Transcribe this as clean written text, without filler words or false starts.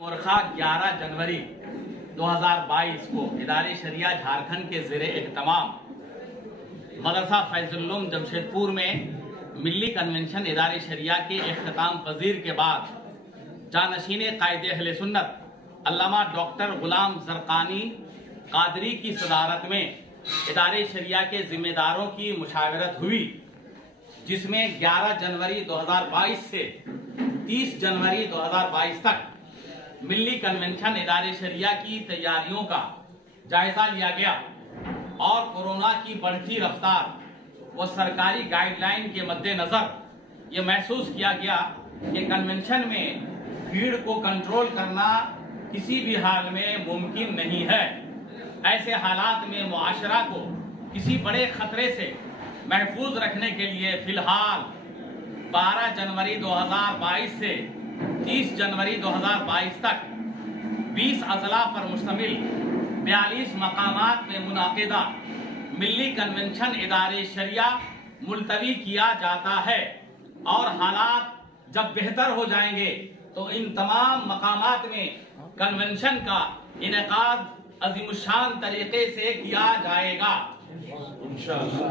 मोरखा 11 जनवरी 2022 को इदारे शरिया झारखंड के ज़ेरे एहतमाम मदरसा फैजुल जमशेदपुर में मिली कन्वेंशन इदारे शरिया के इख्तिताम पजीर के बाद जानशीन कायदे अहले सुन्नत अल्लामा डॉक्टर गुलाम जरकानी कादरी की सदारत में इदारे शरिया के जिम्मेदारों की मुशावरत हुई, जिसमें 11 जनवरी 2022 से 30 जनवरी 2022 तक मिली कन्वेंशन इदारे शरिया की तैयारियों का जायजा लिया गया और कोरोना की बढ़ती रफ्तार व सरकारी गाइडलाइन के मद्देनजर ये महसूस किया गया कि कन्वेंशन में भीड़ को कंट्रोल करना किसी भी हाल में मुमकिन नहीं है। ऐसे हालात में मुआशरा को किसी बड़े खतरे से महफूज रखने के लिए फिलहाल 12 जनवरी 2022 से 30 जनवरी 2022 तक 20 अजला पर मुश्तमिल 42 मकामात में मुनाकिदा मिली कन्वेंशन इदारे शरिया मुलतवी किया जाता है और हालात जब बेहतर हो जाएंगे तो इन तमाम मकामात में कन्वेंशन का इनेकाद अजीमुशान तरीके से किया जाएगा इंशाअल्लाह।